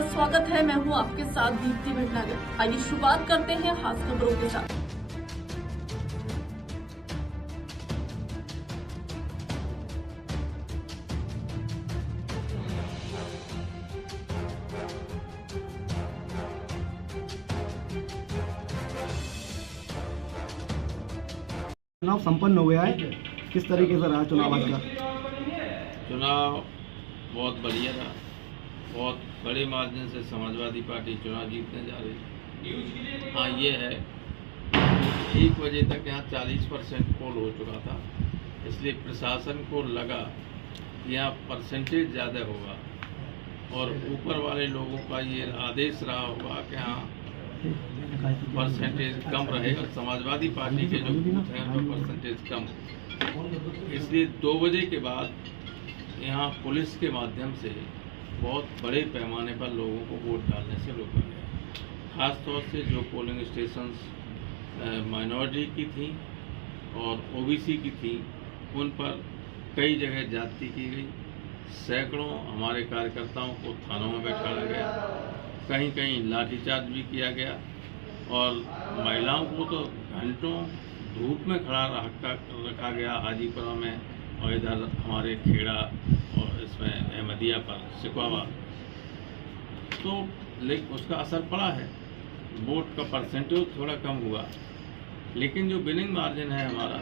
नमस्कार, स्वागत है। मैं हूं आपके साथ दीप्ति भटनागर। आइए शुरुआत करते हैं खास खबरों के साथ। चुनाव संपन्न हो गया है, किस तरीके से रहा चुनाव आज का? चुनाव बहुत बढ़िया रहा। बहुत बड़े मार्जिन से समाजवादी पार्टी चुनाव जीतने जा रही है। हाँ, ये है 1 बजे तक यहाँ 40% पोल हो चुका था, इसलिए प्रशासन को लगा कि यहाँ परसेंटेज ज़्यादा होगा और ऊपर वाले लोगों का ये आदेश रहा होगा कि हाँ परसेंटेज कम रहेगा। समाजवादी पार्टी के जो बूथ हैं उनका परसेंटेज कम, इसलिए 2 बजे के बाद यहाँ पुलिस के माध्यम से बहुत बड़े पैमाने पर लोगों को वोट डालने से रोका गया। ख़ास तौर से जो पोलिंग स्टेशंस माइनॉरिटी की थी और ओबीसी की थी, उन पर कई जगह ज्यादती की गई। सैकड़ों हमारे कार्यकर्ताओं को थानों में बैठाया गया, कहीं कहीं लाठीचार्ज भी किया गया और महिलाओं को तो घंटों धूप में खड़ा रखा गया हाजीपुरा में और इधर हमारे खेड़ा और इसमें अहमदिया पर सिकवावा। तो लेकिन उसका असर पड़ा है, वोट का परसेंटेज थोड़ा कम हुआ, लेकिन जो विनिंग मार्जिन है हमारा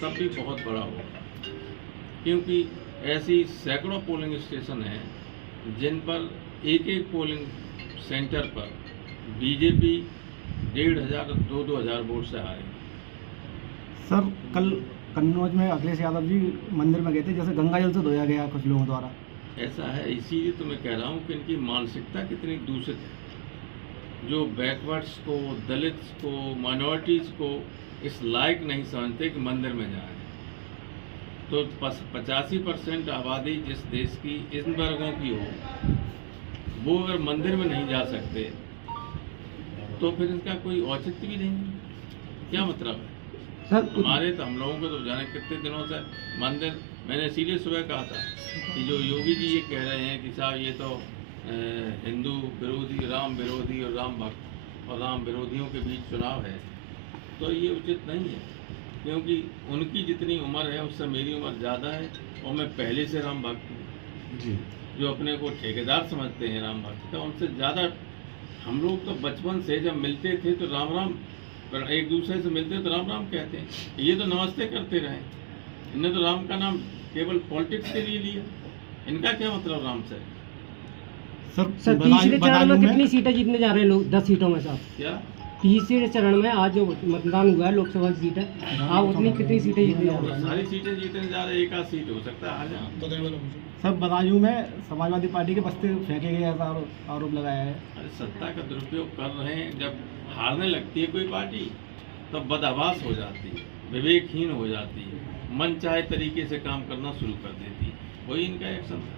तब भी बहुत बड़ा होगा, क्योंकि ऐसी सैकड़ों पोलिंग स्टेशन हैं जिन पर एक पोलिंग सेंटर पर बीजेपी 1,500 2,000 वोट से हारे। सर, कल कन्नौज में अखिलेश यादव जी मंदिर में गए थे, जैसे गंगा जल से धोया गया कुछ लोगों द्वारा। ऐसा है, इसीलिए तो मैं कह रहा हूँ कि इनकी मानसिकता कितनी दूषित है। जो बैकवर्ड्स को, दलित्स को, माइनॉरिटीज़ को इस लायक नहीं समझते कि मंदिर में जाएं। तो 85% आबादी जिस देश की इन वर्गों की हो, वो अगर मंदिर में नहीं जा सकते तो फिर इसका कोई औचित्य भी नहीं। क्या मतलब है सर? हमारे तो हम लोगों को तो जाने कितने दिनों से मंदिर, मैंने इसीलिए सुबह कहा था कि जो योगी जी ये कह रहे हैं कि साहब ये तो हिंदू विरोधी, राम विरोधी और राम भक्त और राम विरोधियों के बीच चुनाव है, तो ये उचित नहीं है, क्योंकि उनकी जितनी उम्र है उससे मेरी उम्र ज़्यादा है और मैं पहले से राम भक्त हूँ जी। जो अपने को ठेकेदार समझते हैं राम भक्त का, उनसे ज़्यादा हम लोग तो बचपन से जब मिलते थे तो राम राम, एक दूसरे से मिलते तो राम राम कहते हैं। ये तो नमस्ते करते रहे, इन्हें तो राम का नाम केवल पॉलिटिक्स के लिए लिया। इनका क्या मतलब राम से? सर तीसरे चरण में कितनी सीटें जीतने जा रहे हैं लोग? 10 सीटों में। साहब क्या तीसरे चरण में आज जो मतदान हुआ है लोकसभा की सीट है, आप उतनी कितनी सीटें जीतने जा रहे हैं? सारी सीटें जीतने जा रहे हैं, 1 आध सीट हो सकता है। सर, बदायूं में समाजवादी पार्टी के बस्ते फेंके गए ऐसा आरोप लगाया है। अरे सत्ता का दुरुपयोग कर रहे हैं। जब हारने लगती है कोई पार्टी तब बदहवास हो जाती है, विवेकहीन हो जाती है, मन चाहे तरीके से काम करना शुरू कर देती है। वही इनका एक्शन था।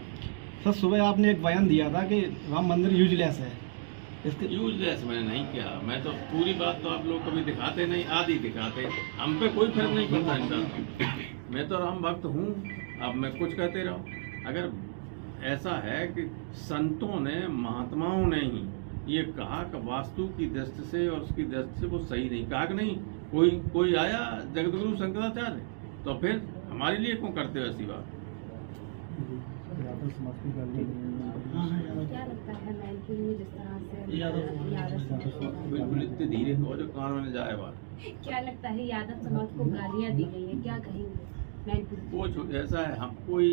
सर, सुबह आपने एक बयान दिया था कि राम मंदिर यूजलेस है। इसके यूजलेस मैंने नहीं किया। मैं तो पूरी बात तो आप लोग कभी दिखाते नहीं, आधी दिखाते। हम पे कोई फर्क नहीं पड़ता इनका। मैं तो राम भक्त हूँ, अब मैं कुछ कहते रहो। अगर ऐसा है कि संतों ने, महात्माओं ने ही ये कहा कि वास्तु की दृष्टि से और उसकी दृष्टि से वो सही नहीं कहा कि नहीं, कोई आया जगतगुरु शंकराचार्य, तो फिर हमारे लिए क्यों करते हो ऐसी बात? क्या लगता है मैनपुरी में जिस तरह से बिल्कुल इतने धीरे हो जो कान में जाए बात। क्या लगता है यादव समाज को गालियाँ दी गई हैं, क्या कहेंगे मैनपुरी? वो ऐसा है, हम कोई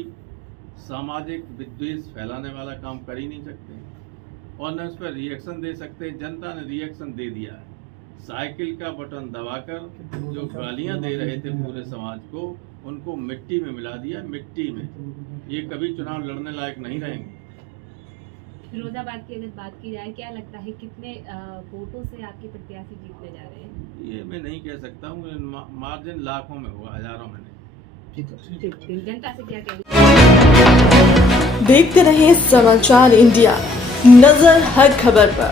सामाजिक विद्वेष फैलाने वाला काम कर ही नहीं सकते और न उस पर रिएक्शन दे सकते। जनता ने रिएक्शन दे दिया है। साइकिल का बटन दबाकर जो गालियां दे रहे थे पूरे समाज को, उनको मिट्टी में मिला दिया, मिट्टी में। ये कभी चुनाव लड़ने लायक नहीं रहेंगे। फिरोजाबाद की अगर बात की जाए, क्या लगता है कितने वोटों से आपके प्रत्याशी जीतने जा रहे हैं? ये मैं नहीं कह सकता हूँ, मार्जिन लाखों में होगा, हजारों में नहीं। जनता से क्या कहेंगे? देखते रहे समाचार इंडिया, नजर हर खबर पर।